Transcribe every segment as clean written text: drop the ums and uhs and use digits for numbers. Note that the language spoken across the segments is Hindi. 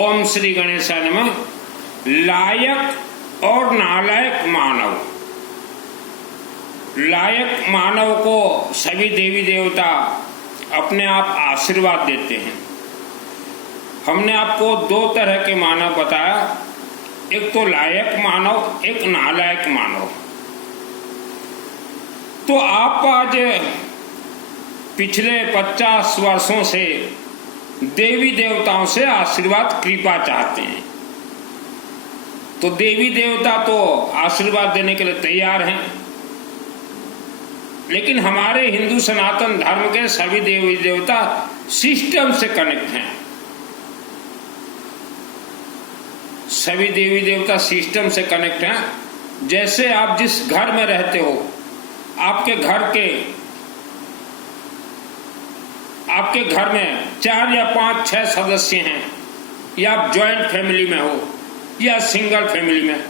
ओम श्री गणेशाय नमः। लायक और नालायक मानव, लायक मानव को सभी देवी देवता अपने आप आशीर्वाद देते हैं। हमने आपको दो तरह के मानव बताया, एक तो लायक मानव, एक नालायक मानव। तो आप आज पिछले 50 वर्षों से देवी देवताओं से आशीर्वाद कृपा चाहते हैं, तो देवी देवता तो आशीर्वाद देने के लिए तैयार हैं, लेकिन हमारे हिंदू सनातन धर्म के सभी देवी देवता सिस्टम से कनेक्ट हैं। सभी देवी देवता सिस्टम से कनेक्ट हैं। जैसे आप जिस घर में रहते हो, आपके घर में 4 या 5, 6 सदस्य हैं, या आप ज्वाइंट फैमिली में हो या सिंगल फैमिली में,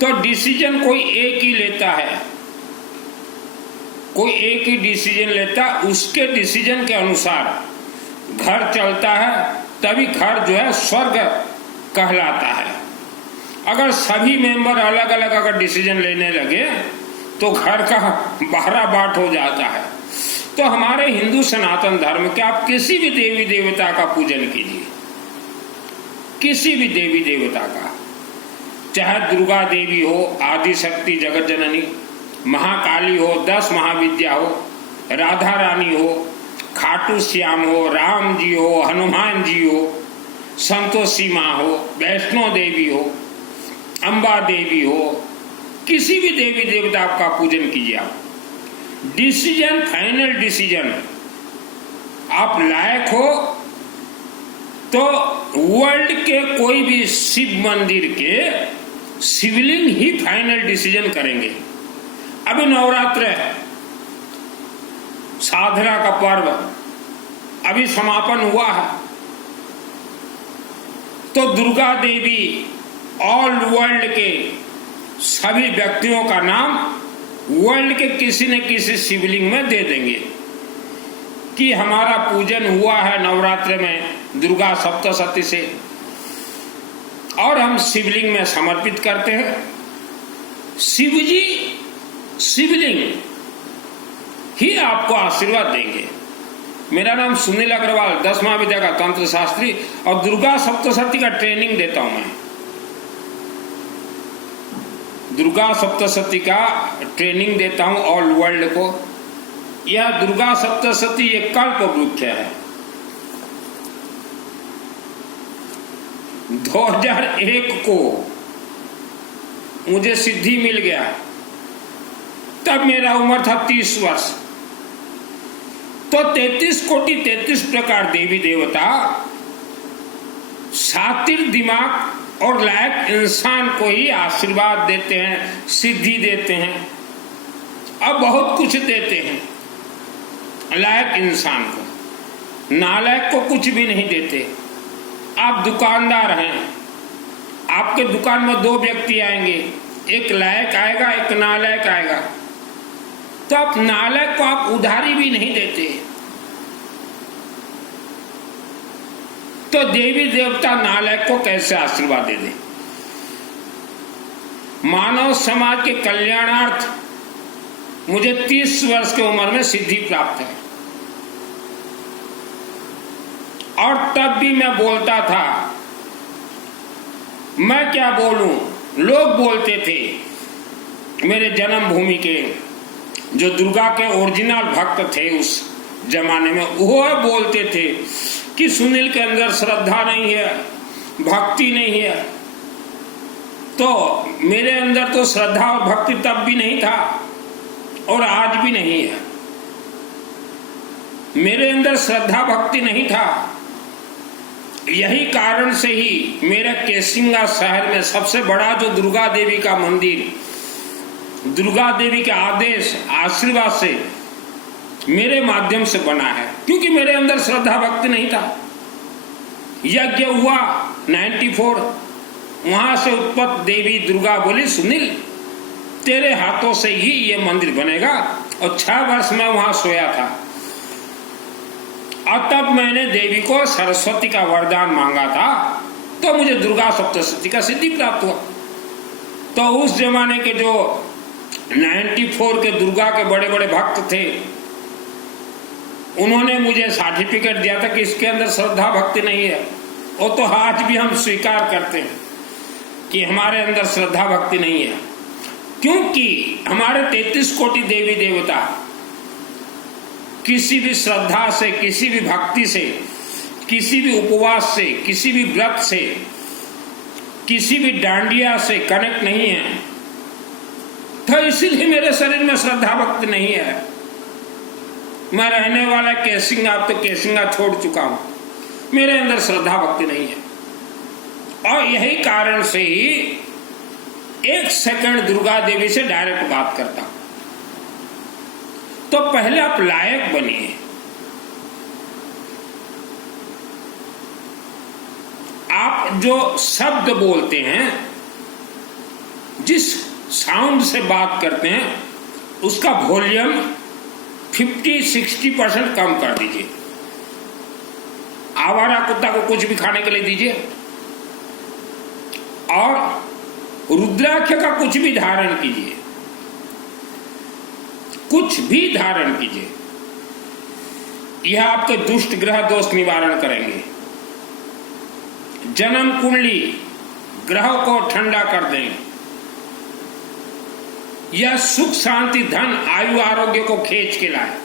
तो डिसीजन कोई एक ही लेता है, कोई एक ही डिसीजन लेता, उसके डिसीजन के अनुसार घर चलता है, तभी घर जो है स्वर्ग कहलाता है। अगर सभी मेंबर अलग अलग अगर डिसीजन लेने लगे तो घर का 12 बाट हो जाता है। तो हमारे हिंदू सनातन धर्म के आप किसी भी देवी देवता का पूजन कीजिए, किसी भी देवी देवता का, चाहे दुर्गा देवी हो, आदि शक्ति जगत जननी, महाकाली हो, 10 महाविद्या हो, राधा रानी हो, खाटू श्याम हो, राम जी हो, हनुमान जी हो, संतोषी माँ हो, वैष्णो देवी हो, अम्बा देवी हो, किसी भी देवी देवता का पूजन कीजिए। आप डिसीजन, फाइनल डिसीजन, आप लायक हो तो वर्ल्ड के कोई भी शिव मंदिर के शिवलिंग ही फाइनल डिसीजन करेंगे। अभी नवरात्र है, साधना का पर्व अभी समापन हुआ है, तो दुर्गा देवी ऑल वर्ल्ड के सभी व्यक्तियों का नाम वर्ल्ड के किसी न किसी शिवलिंग में दे देंगे कि हमारा पूजन हुआ है नवरात्र में दुर्गा सप्तशती से, और हम शिवलिंग में समर्पित करते हैं। शिवजी शिवलिंग ही आपको आशीर्वाद देंगे। मेरा नाम सुनील अग्रवाल, 10 महाविद्या का तंत्र शास्त्री, और दुर्गा सप्तशती का ट्रेनिंग देता हूं मैं। दुर्गा सप्तशती का ट्रेनिंग देता हूं ऑल वर्ल्ड को। यह दुर्गा सप्तशती एक कल्प वृक्ष है। 2001 को मुझे सिद्धि मिल गया, तब मेरा उम्र था 30 वर्ष। तो 33 कोटि 33 प्रकार देवी देवता शातिर दिमाग और लायक इंसान को ही आशीर्वाद देते हैं, सिद्धि देते हैं, अब बहुत कुछ देते हैं लायक इंसान को। नालायक को कुछ भी नहीं देते। आप दुकानदार हैं, आपके दुकान में 2 व्यक्ति आएंगे, एक लायक आएगा, एक नालायक आएगा, तो आप नालायक को आप उधारी भी नहीं देते। तो देवी देवता नालायक को कैसे आशीर्वाद दे दे? मानव समाज के कल्याणार्थ मुझे 30 वर्ष की उम्र में सिद्धि प्राप्त है, और तब भी मैं बोलता था। मैं क्या बोलूं, लोग बोलते थे, मेरे जन्मभूमि के जो दुर्गा के ओरिजिनल भक्त थे उस जमाने में, वो बोलते थे कि सुनील के अंदर श्रद्धा नहीं है, भक्ति नहीं है। तो मेरे अंदर तो श्रद्धा और भक्ति तब भी नहीं था और आज भी नहीं है। मेरे अंदर श्रद्धा भक्ति नहीं था। यही कारण से ही मेरे केसिंगा शहर में सबसे बड़ा जो दुर्गा देवी का मंदिर, दुर्गा देवी के आदेश आशीर्वाद से मेरे माध्यम से बना है, क्योंकि मेरे अंदर श्रद्धा भक्ति नहीं था। यज्ञ हुआ 94, वहां से उत्पत्त देवी दुर्गा बोली, सुनील तेरे हाथों से ही ये मंदिर बनेगा। और 6 वर्ष में वहां सोया था, और तब मैंने देवी को सरस्वती का वरदान मांगा था तो मुझे दुर्गा सप्तशती का सिद्धि प्राप्त हुआ। तो उस जमाने के जो 94 के दुर्गा के बड़े बड़े भक्त थे, उन्होंने मुझे सर्टिफिकेट दिया था कि इसके अंदर श्रद्धा भक्ति नहीं है। वो तो आज भी हम स्वीकार करते हैं कि हमारे अंदर श्रद्धा भक्ति नहीं है, क्योंकि हमारे 33 कोटि देवी देवता किसी भी श्रद्धा से, किसी भी भक्ति से, किसी भी उपवास से, किसी भी व्रत से, किसी भी डांडिया से कनेक्ट नहीं है। तो इसीलिए मेरे शरीर में श्रद्धा भक्ति नहीं है। मैं रहने वाला केसिंगा, अब तो केसिंगा छोड़ चुका हूं, मेरे अंदर श्रद्धा भक्ति नहीं है। और यही कारण से ही 1 सेकंड दुर्गा देवी से डायरेक्ट बात करता हूं। तो पहले आप लायक बनिए। आप जो शब्द बोलते हैं, जिस साउंड से बात करते हैं, उसका वॉल्यूम 50-60% कम कर दीजिए। आवारा कुत्ता को कुछ भी खाने के लिए दीजिए और रुद्राक्ष का कुछ भी धारण कीजिए, कुछ भी धारण कीजिए। यह आपके दुष्ट ग्रह दोष निवारण करेंगे, जन्म कुंडली ग्रहों को ठंडा कर देंगे, यह सुख शांति धन आयु आरोग्य को खींच के लाए,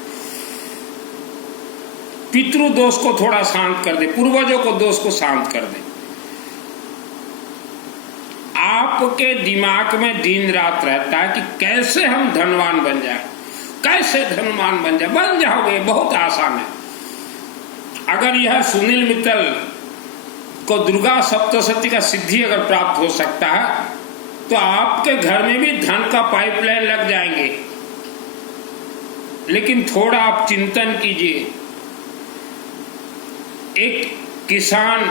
पितृ दोष को थोड़ा शांत कर दे, पूर्वजों को दोष को शांत कर दे। आपके दिमाग में दिन रात रहता है कि कैसे हम धनवान बन जाए, कैसे धनवान बन जाए। बन जाओगे, बहुत आसान है। अगर यह सुनील मित्तल को दुर्गा सप्तशती का सिद्धि अगर प्राप्त हो सकता है, तो आपके घर में भी धन का पाइपलाइन लग जाएंगे। लेकिन थोड़ा आप चिंतन कीजिए। एक किसान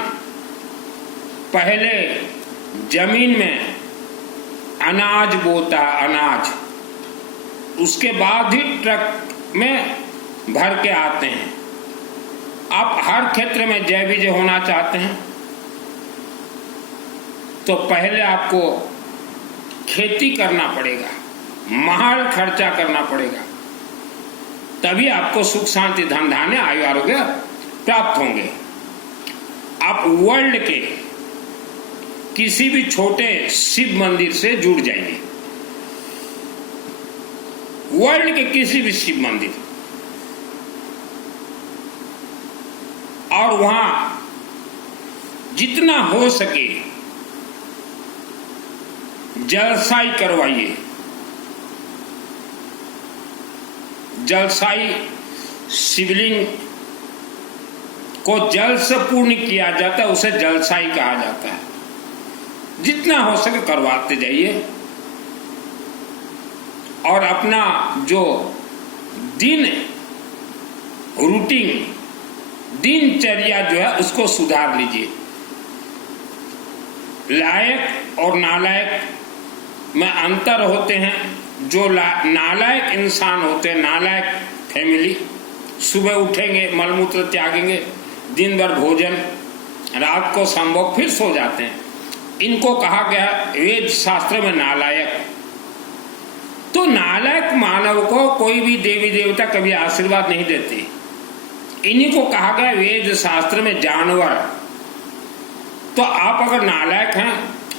पहले जमीन में अनाज बोता है, अनाज, उसके बाद ही ट्रक में भर के आते हैं। आप हर क्षेत्र में जय विजय होना चाहते हैं, तो पहले आपको खेती करना पड़ेगा, महान खर्चा करना पड़ेगा, तभी आपको सुख शांति धन धान्य आयु आरोग्य प्राप्त होंगे। आप वर्ल्ड के किसी भी छोटे शिव मंदिर से जुड़ जाइए, वर्ल्ड के किसी भी शिव मंदिर, और वहां जितना हो सके जलसाई करवाइए। जलसाई शिवलिंग को जल से पूर्ण किया जाता है, उसे जलसाई कहा जाता है। जितना हो सके करवाते जाइए और अपना जो दिन रूटीन दिनचर्या जो है उसको सुधार लीजिए। लायक और नालायक में अंतर होते हैं। जो नालायक इंसान होते हैं, नालायक फैमिली, सुबह उठेंगे, मलमूत्र त्यागेंगे, दिन भर भोजन, रात को संभोग, फिर सो जाते हैं। इनको कहा गया वेद शास्त्र में नालायक। तो नालायक मानव को कोई भी देवी देवता कभी आशीर्वाद नहीं देते। इन्हीं को कहा गया वेद शास्त्र में जानवर। तो आप अगर नालायक हैं,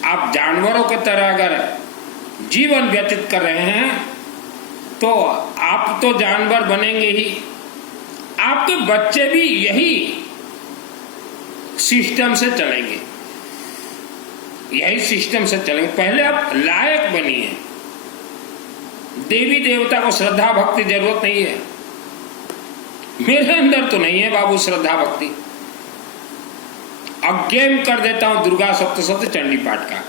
आप जानवरों की तरह अगर जीवन व्यतीत कर रहे हैं, तो आप तो जानवर बनेंगे ही। आपके बच्चे भी यही सिस्टम से चलेंगे, यही सिस्टम से चलेंगे। पहले आप लायक बनिए। देवी देवता को श्रद्धा भक्ति जरूरत नहीं है। मेरे अंदर तो नहीं है बाबू श्रद्धा भक्ति। अब गेम कर देता हूं दुर्गा सप्तशती चंडी पाठ का।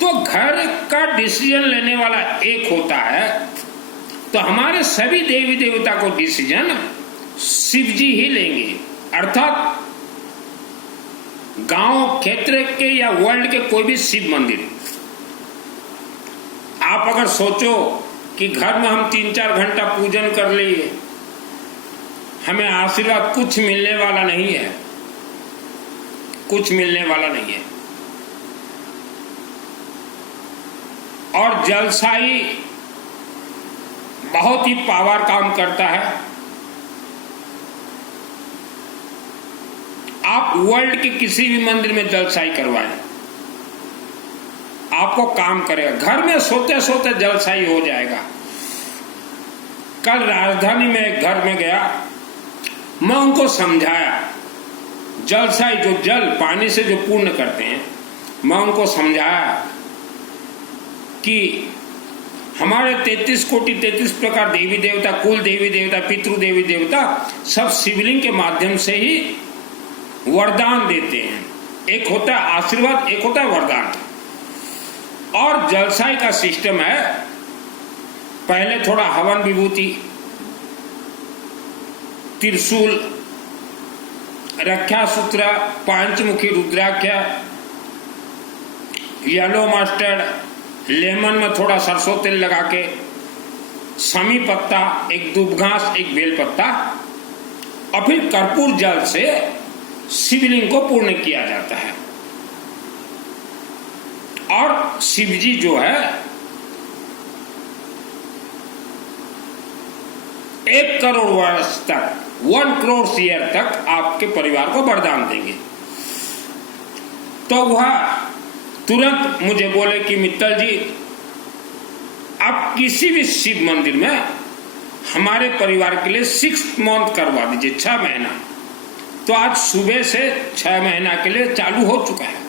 तो घर का डिसीजन लेने वाला एक होता है, तो हमारे सभी देवी देवता को डिसीजन शिव जी ही लेंगे। अर्थात गांव क्षेत्र के या वर्ल्ड के कोई भी शिव मंदिर। आप अगर सोचो कि घर में हम 3-4 घंटा पूजन कर लिए, हमें आशीर्वाद कुछ मिलने वाला नहीं है। कुछ मिलने वाला नहीं है। और जलसाई बहुत ही पावर काम करता है। आप वर्ल्ड के किसी भी मंदिर में जलसाई करवाएं, आपको काम करेगा। घर में सोते सोते जलसाई हो जाएगा। कल राजधानी में एक घर में गया, मैं उनको समझाया, जलसाई जो जल पानी से जो पूर्ण करते हैं, मैं उनको समझाया कि हमारे 33 कोटि 33 प्रकार देवी देवता, कुल देवी देवता, पितृ देवी देवता सब शिवलिंग के माध्यम से ही वरदान देते हैं। एक होता है आशीर्वाद, एक होता है वरदान। और जलसाई का सिस्टम है, पहले थोड़ा हवन विभूति, त्रिशूल, रक्षा सूत्र, पांचमुखी रुद्राक्ष, येलो मस्टर्ड, लेमन में थोड़ा सरसों तेल लगा के, समी पत्ता, एक दूब घास, एक बेल पत्ता, और फिर कर्पूर जल से शिवलिंग को पूर्ण किया जाता है। और शिवजी जो है 1 करोड़ वर्ष तक, 1 करोड़ ईयर तक आपके परिवार को वरदान देंगे। तो वह तुरंत मुझे बोले कि मित्तल जी, आप किसी भी शिव मंदिर में हमारे परिवार के लिए 6 मंथ करवा दीजिए, 6 महीना। तो आज सुबह से 6 महीना के लिए चालू हो चुका है।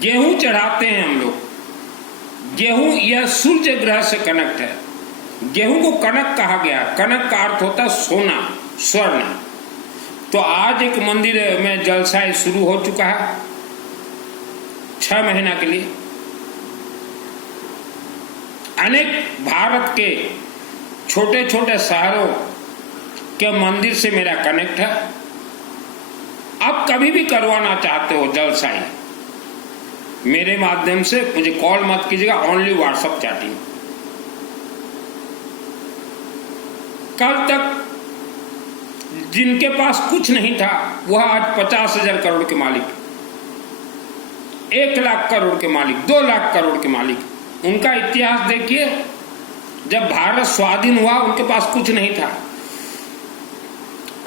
गेहूं चढ़ाते हैं हम लोग। गेहूं यह सूर्य ग्रह से कनेक्ट है। गेहूं को कनक कहा गया। कनक का अर्थ होता है सोना, स्वर्ण। तो आज एक मंदिर में जलसाई शुरू हो चुका है 6 महीना के लिए। अनेक भारत के छोटे छोटे शहरों के मंदिर से मेरा कनेक्ट है। आप कभी भी करवाना चाहते हो जलसाई, मेरे माध्यम से मुझे कॉल मत कीजिएगा, ओनली व्हाट्सएप चैटिंग। कल तक जिनके पास कुछ नहीं था वह आज 50,000 करोड़ के मालिक, 1 लाख करोड़ के मालिक, 2 लाख करोड़ के मालिक। उनका इतिहास देखिए, जब भारत स्वाधीन हुआ उनके पास कुछ नहीं था।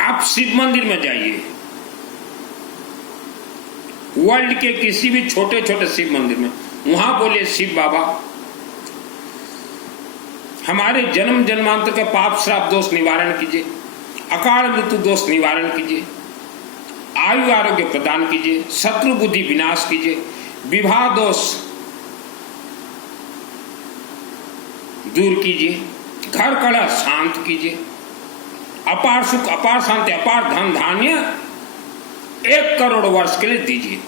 आप शिव मंदिर में जाइए, वर्ल्ड के किसी भी छोटे छोटे शिव मंदिर में, वहां बोले शिव बाबा हमारे जन्म जन्मांतर के पाप श्राप दोष निवारण कीजिए, अकाल मृत्यु दोष निवारण कीजिए, आयु आरोग्य प्रदान कीजिए, शत्रु बुद्धि विनाश कीजिए, विवाह दोष दूर कीजिए, घर कलह शांत कीजिए, अपार सुख, अपार शांति, अपार धन धान्य 1 करोड़ वर्ष के लिए दीजिए।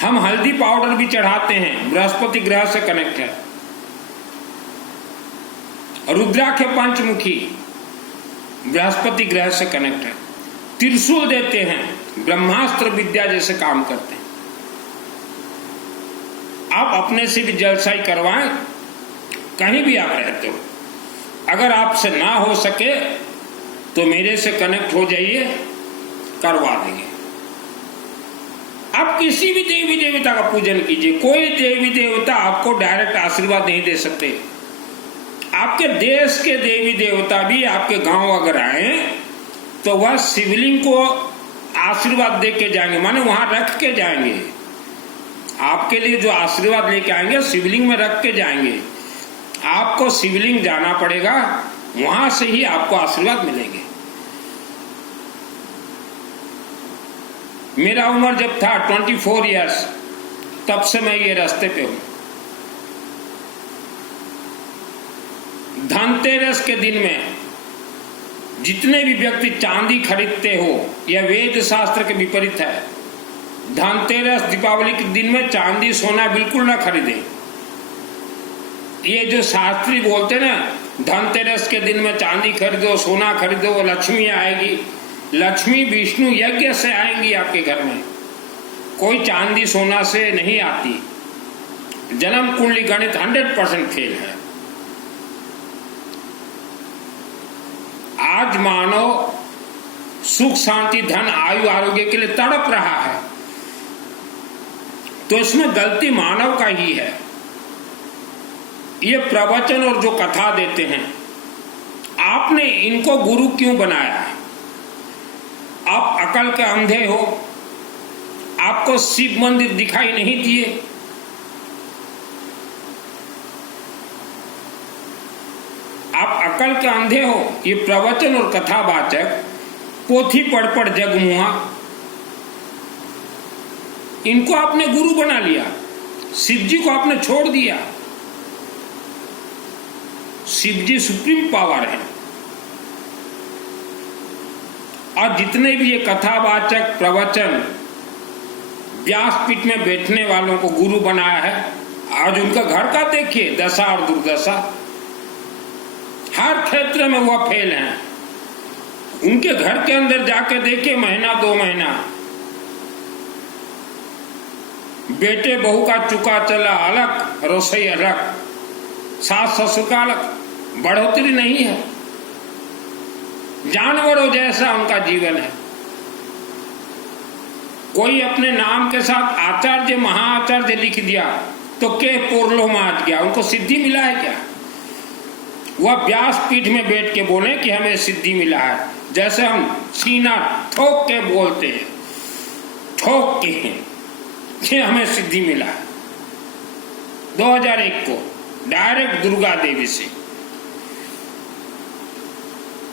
हम हल्दी पाउडर भी चढ़ाते हैं, बृहस्पति ग्रह से कनेक्ट है। रुद्राक्ष पंचमुखी बृहस्पति ग्रह से कनेक्ट है। त्रिशूल देते हैं, ब्रह्मास्त्र विद्या जैसे काम करते हैं। आप अपने से भी जलसाई करवाएं, कहीं भी आप रहते हो। अगर आपसे ना हो सके तो मेरे से कनेक्ट हो जाइए, करवा देंगे। आप किसी भी देवी देवता का पूजन कीजिए। कोई देवी देवता आपको डायरेक्ट आशीर्वाद नहीं दे सकते। आपके देश के देवी देवता भी आपके गांव अगर आए तो वह शिवलिंग को आशीर्वाद दे के जाएंगे, माने वहां रख के जाएंगे। आपके लिए जो आशीर्वाद लेके आएंगे शिवलिंग में रख के जाएंगे। आपको शिवलिंग जाना पड़ेगा, वहां से ही आपको आशीर्वाद मिलेंगे। मेरा उम्र जब था 24 इयर्स, तब से मैं ये रास्ते पे हूं। धनतेरस के दिन में जितने भी व्यक्ति चांदी खरीदते हो, यह वेद शास्त्र के विपरीत है। धनतेरस दीपावली के दिन में चांदी सोना बिल्कुल ना खरीदे। ये जो शास्त्री बोलते ना, धनतेरस के दिन में चांदी खरीदो, सोना खरीदो, लक्ष्मी आएगी। लक्ष्मी विष्णु यज्ञ से आएंगी आपके घर में, कोई चांदी सोना से नहीं आती। जन्म कुंडली गणित 100% फेल है। आज मानो सुख शांति धन आयु आरोग्य के लिए तड़प रहा है, तो इसमें गलती मानव का ही है। ये प्रवचन और जो कथा देते हैं, आपने इनको गुरु क्यों बनाया? आप अकल के अंधे हो? आपको शिव मंदिर दिखाई नहीं दिए? आप अकल के अंधे हो? ये प्रवचन और कथावाचक पोथी पढ़ पढ़ जग मुआ, इनको आपने गुरु बना लिया, शिव जी को आपने छोड़ दिया। शिव जी सुप्रीम पावर है, और जितने भी ये कथावाचक प्रवचन व्यासपीठ में बैठने वालों को गुरु बनाया है, आज उनका घर का देखिए दशा और दुर्दशा, हर क्षेत्र में वह फेल हैं। उनके घर के अंदर जाके देखिए, महीना 2 महीना बेटे बहू का चुका चला अलग, रसोई अलग, सास ससुर का अलग, बढ़ोतरी नहीं है। जानवरों जैसा उनका जीवन है। कोई अपने नाम के साथ आचार्य महाआचार्य लिख दिया तो के पोरलो माच गया, उनको सिद्धि मिला है क्या? वह व्यासपीठ में बैठ के बोले कि हमें सिद्धि मिला है, जैसे हम सीना ठोक के बोलते हैं, ठोक के कि हमें सिद्धि मिला है। 2001 को डायरेक्ट दुर्गा देवी से।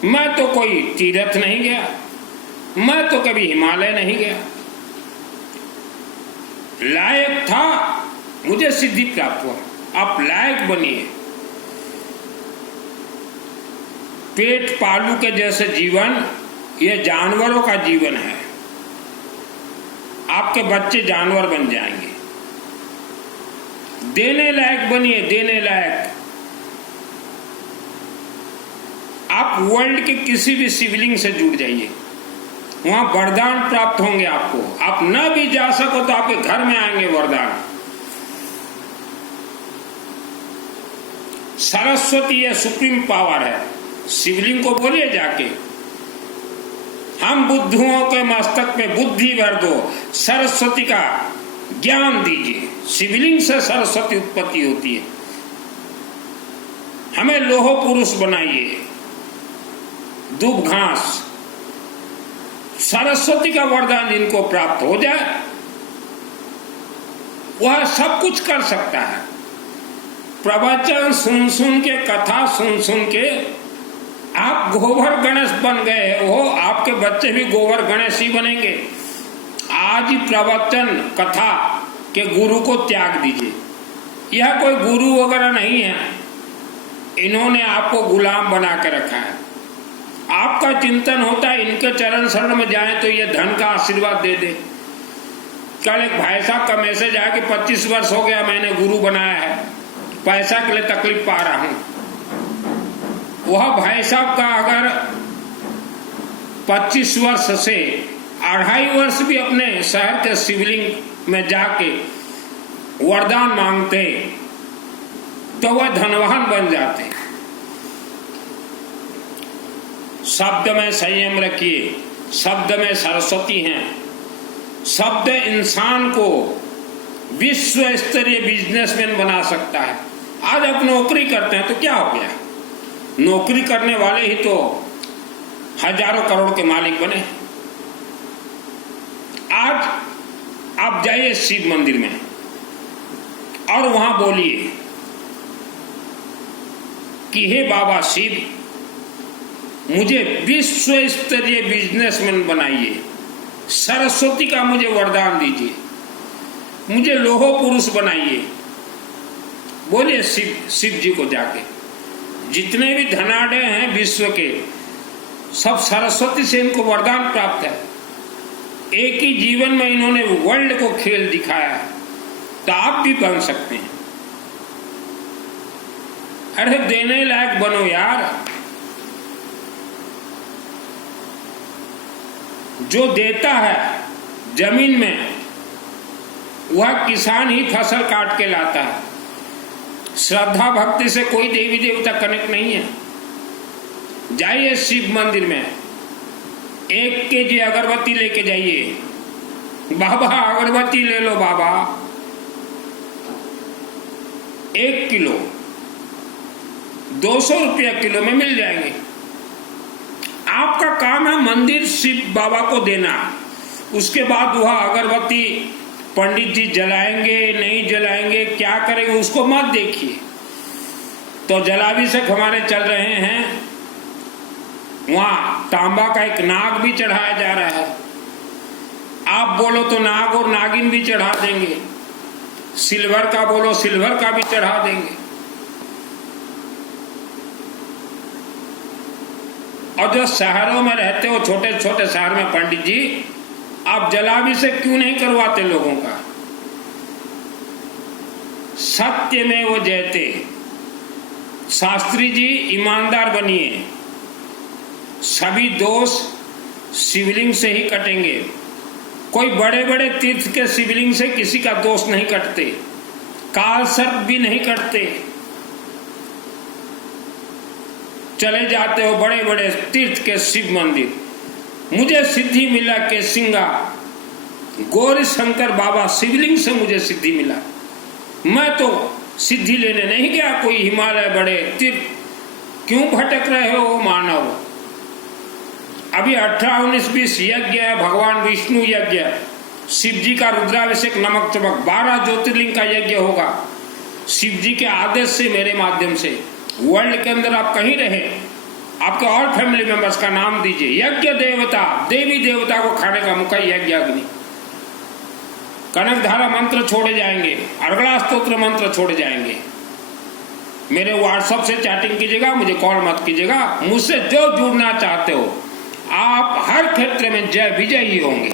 मैं तो कोई तीर्थ नहीं गया, मैं तो कभी हिमालय नहीं गया, लायक था मुझे सिद्धि प्राप्त हुआ। आप लायक बनिए। पेट पालू के जैसे जीवन ये जानवरों का जीवन है। आपके बच्चे जानवर बन जाएंगे। देने लायक बनिए, देने लायक। आप वर्ल्ड के किसी भी शिवलिंग से जुड़ जाइए, वहां वरदान प्राप्त होंगे आपको। आप न भी जा सको तो आपके घर में आएंगे वरदान। सरस्वती ये सुप्रीम पावर है। शिवलिंग को बोलिए जाके, हम बुद्धुओं के मस्तक में बुद्धि भर दो, सरस्वती का ज्ञान दीजिए। शिवलिंग से सरस्वती उत्पत्ति होती है। हमें लोह पुरुष बनाइए, दूब घास। सरस्वती का वरदान जिनको प्राप्त हो जाए वह सब कुछ कर सकता है। प्रवचन सुन सुन के, कथा सुन सुन के आप गोबर गणेश बन गए हो, आपके बच्चे भी गोबर गणेश ही बनेंगे। आज ही प्रवचन कथा के गुरु को त्याग दीजिए। यह कोई गुरु वगैरह नहीं है, इन्होंने आपको गुलाम बना के रखा है। आपका चिंतन होता है इनके चरण शरण में जाएं तो ये धन का आशीर्वाद दे दे। कल एक भाई साहब का मैसेज आया कि 25 वर्ष हो गया मैंने गुरु बनाया है, पैसा के लिए तकलीफ पा रहा हूं। वह भाई साहब का अगर 25 वर्ष से 2.5 वर्ष भी अपने शहर के शिवलिंग में जाके वरदान मांगते तो वह धनवान बन जाते। शब्द में संयम रखिए। शब्द में सरस्वती हैं। शब्द इंसान को विश्व स्तरीय बिजनेसमैन बना सकता है। आज आप नौकरी करते हैं तो क्या हो गया, नौकरी करने वाले ही तो हजारों करोड़ के मालिक बने। आज आप जाइए शिव मंदिर में और वहां बोलिए कि हे बाबा शिव, मुझे विश्व स्तरीय बिजनेसमैन बनाइए, सरस्वती का मुझे वरदान दीजिए, मुझे लोह पुरुष बनाइए। बोलिए शिव जी को जाके। जितने भी धनाढ़ हैं विश्व के, सब सरस्वती से इनको वरदान प्राप्त है। एक ही जीवन में इन्होंने वर्ल्ड को खेल दिखाया है, तो आप भी बन सकते हैं। अरे देने लायक बनो यार। जो देता है जमीन में वह किसान ही फसल काट के लाता है। श्रद्धा भक्ति से कोई देवी देवता कनेक्ट नहीं है। जाइए शिव मंदिर में, 1 केजी अगरबत्ती लेके जाइए। बाबा अगरबत्ती ले लो बाबा, 1 किलो 200 रुपया किलो में मिल जाएंगे। आपका काम है मंदिर शिव बाबा को देना। उसके बाद वह अगरबत्ती पंडित जी जलाएंगे नहीं जलाएंगे, क्या करेंगे, उसको मत देखिए। तो जलाभिषेक हमारे चल रहे हैं, वहां तांबा का एक नाग भी चढ़ाया जा रहा है। आप बोलो तो नाग और नागिन भी चढ़ा देंगे, सिल्वर का बोलो सिल्वर का भी चढ़ा देंगे। और जो शहरों में रहते हो, छोटे छोटे शहर में, पंडित जी आप जलाभिषेक क्यों नहीं करवाते लोगों का? सत्य में वो जयते। शास्त्री जी ईमानदार बनिए, सभी दोष शिवलिंग से ही कटेंगे। कोई बड़े बड़े तीर्थ के शिवलिंग से किसी का दोष नहीं कटते, काल सर्प भी नहीं कटते। चले जाते हो बड़े बड़े तीर्थ के शिव मंदिर। मुझे सिद्धि मिला के सिंगा गौरी शंकर बाबा शिवलिंग से मुझे सिद्धि मिला। मैं तो सिद्धि लेने नहीं गया कोई हिमालय बड़े तीर्थ। क्यों भटक रहे हो मानव? अभी 18, 19, 20 यज्ञ है, भगवान विष्णु यज्ञ, शिव जी का रुद्राभिषेक नमक चमक, 12 ज्योतिर्लिंग का यज्ञ होगा शिव जी के आदेश से, मेरे माध्यम से। वर्ल्ड के अंदर आप कहीं रहे, आपके और फैमिली मेंबर्स का नाम दीजिए। यज्ञ देवता, देवी देवता को खाने का मौका यज्ञ अग्नि। कनकधारा मंत्र छोड़े जाएंगे, अर्गला स्तोत्र मंत्र छोड़े जाएंगे। मेरे व्हाट्सएप से चैटिंग कीजिएगा, मुझे कॉल मत कीजिएगा। मुझसे जो जुड़ना चाहते हो आप, हर क्षेत्र में जय विजयी होंगे।